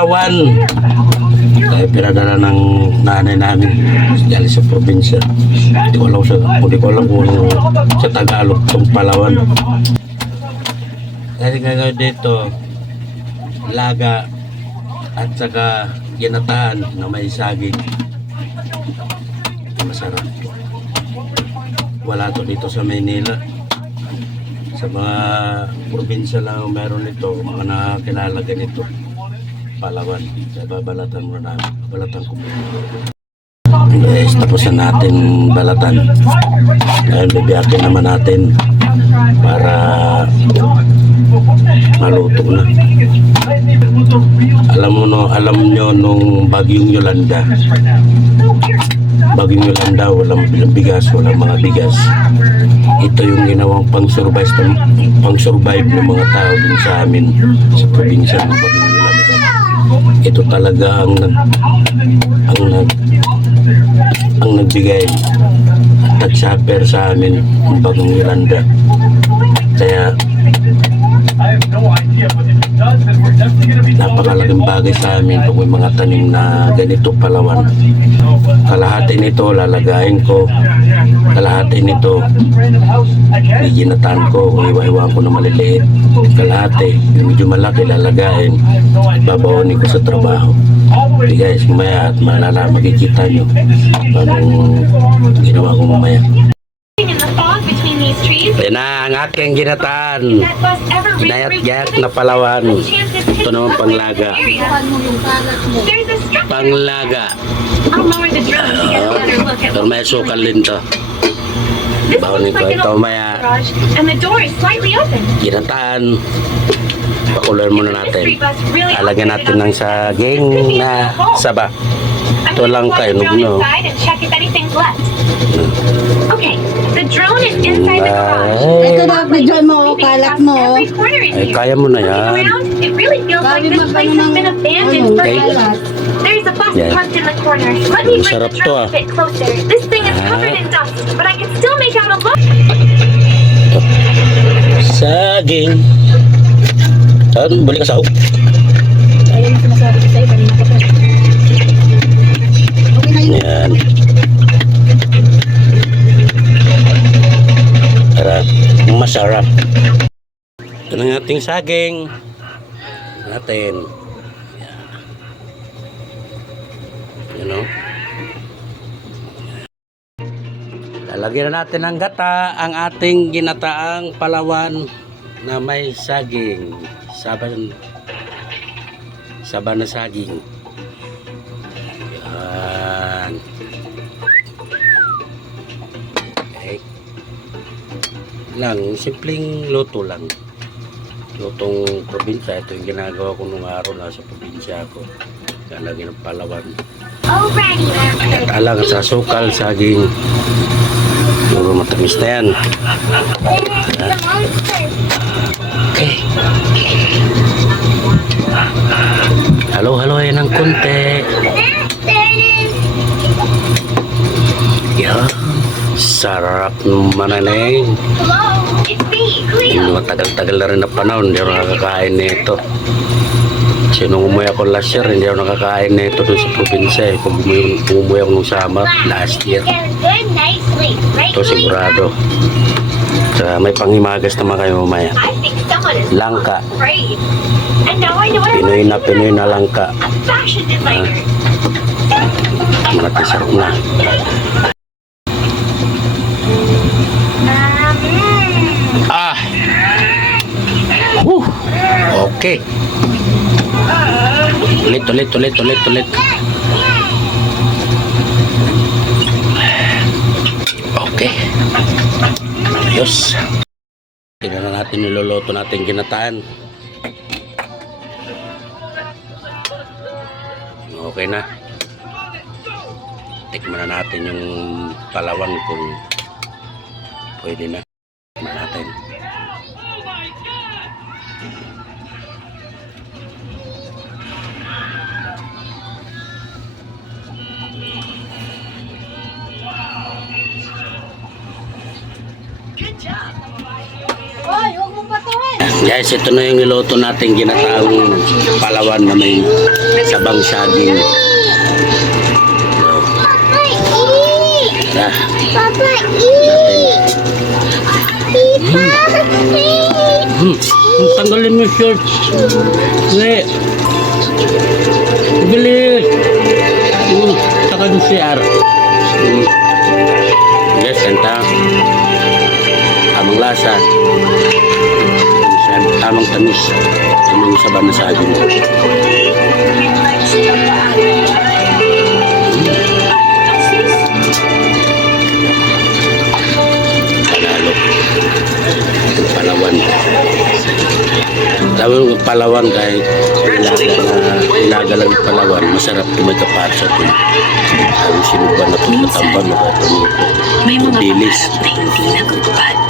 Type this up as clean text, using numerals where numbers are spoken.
Palawan. Tayo pinadala ng nanay namin dali sa probinsya. Hindi ko alam kung sa Tagalog itong Palawan. Dahil ngayon dito, laga at saka ginataan na may saging. Masarap. Wala to dito sa Maynila. Sa mga probinsya lang meron ito, mga nakakilala ganito. Palawan. Kaya babalatan mo na, babalatan ko muna. Guys, tapos na natin balatan. Ngayon bibiyakin naman natin para maluto na. Alam nyo nung bagyong Yolanda, walang bigas, walang mga bigas. Ito yung ginawang pang-survive ng mga tao dun sa amin sa probinsya ng bagyong Yolanda. Ito talaga ang nagbigay at nag-suffer sa amin ng bagyong Yolanda. Kaya napakalaking bagay sa amin kung may mga tanim na ganito Palawan. Kalahati nito lalagayin ko, kalahati nito iginataan ko, iwa-iwaan ko na maliliit, kalahati yung medyo malaki lalagayin, babawonin ko sa trabaho. Okay guys, mamaya at makikita nyo paano ginawa ko mamaya. Yan na ang aking ginataan. Ginayat-gayat na Palawan. Ito naman panglaga. Panglaga. Pero may sukal din to. Bahonin ko ito maya. Ginataan. Pakuloyin muna natin. Alagyan natin ng saging na saba. Ito lang kayo, no? Okay, the drone is inside the garage. Ito na, video mo, kalat mo. Ay, kaya mo na yan. It really feels like this place has been abandoned for years. There's a bus parked in the corner. Let me bring the drone a bit closer. This thing is covered in dust, but I can still make out a look. Saging. Saan? Buli ka sa huk. Ayun yung sinasabi ko sa'yo, kanina ko pa. Okay na yun. Yan. Masarap. Ito na ang ating saging natin. You know? Lalagyan na natin ng gata ang ating ginataang Palawan na may saging. Saba na saging. Yan. Lang, simpleng luto lang. Lutong probinsya. Ito yung ginagawa ko nung araw na sa probinsya ko. Kalagyan ng Palawan. At alang sa sukal, saging. Puro matamis na yan. Okay. Halo-halo yan ng konti. Yan. Sarap naman na eh. Matagal-tagal na rin na panahon, hindi ako nakakain nito. Kasi nung umuwi ako last year, hindi ako nakakain nito doon sa probinsya eh. Kung umuwi ako nung summer, last year. Ito sigurado. Saka may panghimagas naman kayo mamaya. Langka. Pinoy na langka. Sarap na. Okay. Ulit. Okay. Ayos. Tingnan na natin niluluto natin ginataan. Okay na. Tikman na natin yung Palawan kung pwede na. Tikman natin. Guys, ito na yung niluto natin ginataang palawan na may sabang saging. Tara. Tanggalin mo yung shorts. Hindi. Bilis. Saka yung CR. Yes, kanta. Tamang lasa. Tamang tamis. Tamang saban na saging. Panalo. Palawan. Tawag yung Palawan kahit ilaga lang yung Palawan, masarap tumay kaparsa ito. Ang sinuban na ito, natambang na ito. May mga Bilis. pangarap na hindi nagugupad.